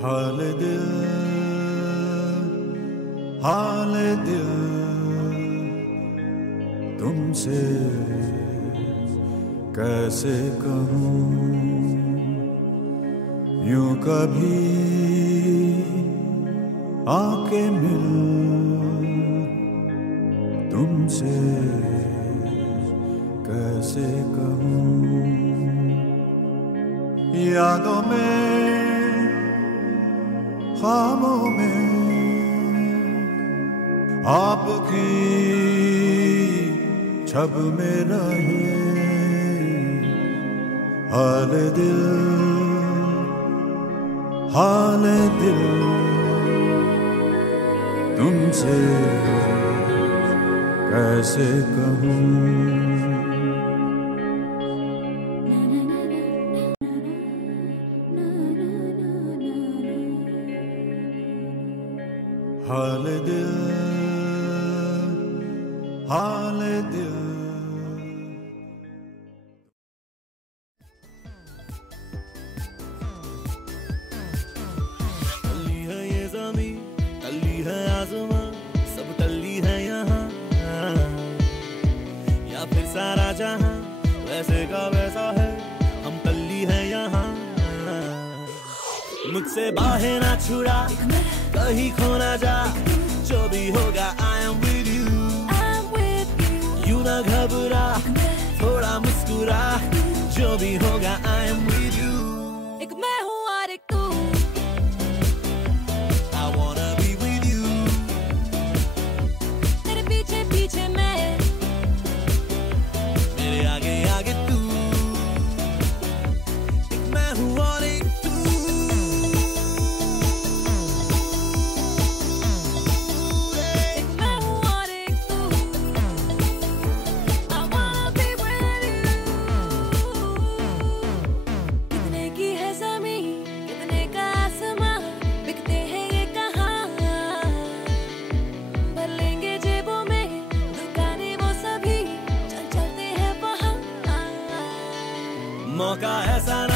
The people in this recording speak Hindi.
हाल दिल, हाल दिल तुमसे कैसे कहूँ, यूं कभी आके मिल तुमसे कैसे कहूँ। यादों में, ख्वाबों में आपकी छब में रहे हाल दिल, हाल दिल तुमसे कैसे कहूँ। हाल दिल, हाल दिल। टल्ली है ये ज़मीं, टल्ली है आसमां, सब टल्ली है यहाँ, या फिर सारा जहां वैसे का वैसा है, हम टल्ली है यहाँ। मुझसे बाहें ना छुड़ा, कहीं खो ना जा, जो भी होगा I am with you, यूं ना घबरा, थोड़ा मुस्कुरा, जो भी होगा I am with you। एक मैं हूँ और एक तू, I wanna be with you, तेरे पीछे पीछे मैं, मेरे आगे आगे तू, एक मैं हूँ और एक तू। एक मैं हूँ और एक तू, I wanna be with you। कितने की है ज़मीं, कितने का आसमां, बिकते हैं ये कहाँ, भर लेंगे जेबों में दुकानें वो सभी, चल चलते हैं वहाँ। मौका ऐसा ना